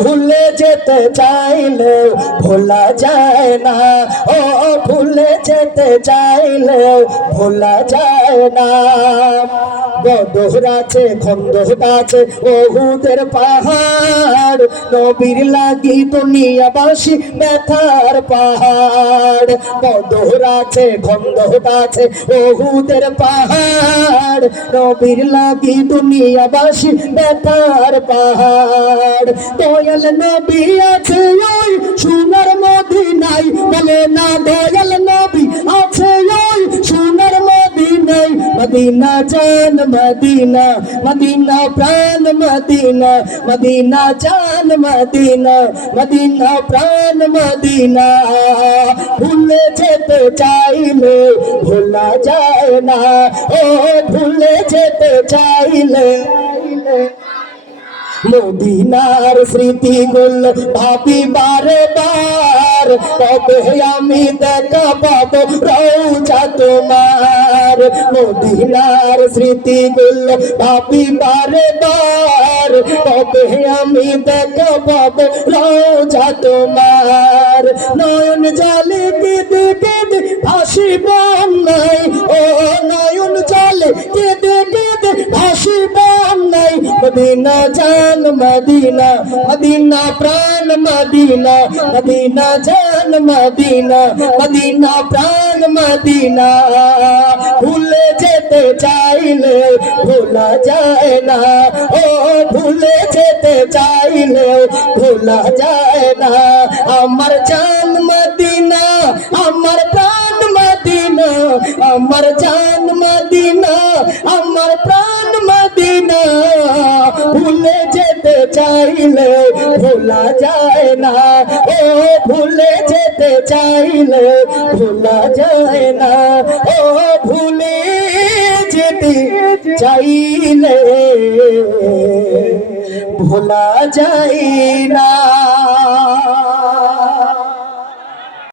ভুলে যেতে চাইলে ভোলা যায় না। ও ভুলে যেতে চাইলে ভোলা যায় না বদর আছে ওহুদের পাহাড়। নবীর লাগি দুনিয়াবাসী ব্যথার পাহাড়। বদর ওহুদের পাহাড়। নবীর লাগি দুনিয়াবাসী ব্যথার পাহাড়। দয়াল নবী আছে ওই বলে না দয়াল মদিনা জান, মদিনা মদিনা প্রাণ, মদিনা মদিনা জান, মদিনা মদিনা প্রাণ, মদিনা। ভুলে যেতে চাইলে ভোলা যায় না, ও ভুলে যেতে চাইলে। মদিনার স্মৃতি গুল ভাবি বারে বার কবে আমি দেখা পাবো রৌজা তোমার। মদিনার স্মৃতি গুল ভাবি বারে বার কবে আমি দেখা পাবো রৌজা তোমার। নয়ন জালে কেঁদে কেঁদে ভাসি মদিনা জান মদিনা মদিনা প্রাণ মদিনা মদিনা জান মদিনা মদিনা প্রাণ মদিনা। ভুলে যেতে চাইলে ভোলা যায় না, ও ভুলে যেতে চাইলে ভোলা যায় না। আমার জান মদিনা, আমার প্রাণ মদিনা, আমার জান মদিনা, আমার ভুলে যেতে চাইলে ভোলা যায় না। ও ভুলে যেতে চাইলে ভোলা যায় না। ও ভুলে যেতে চাইলে ভোলা যায় না।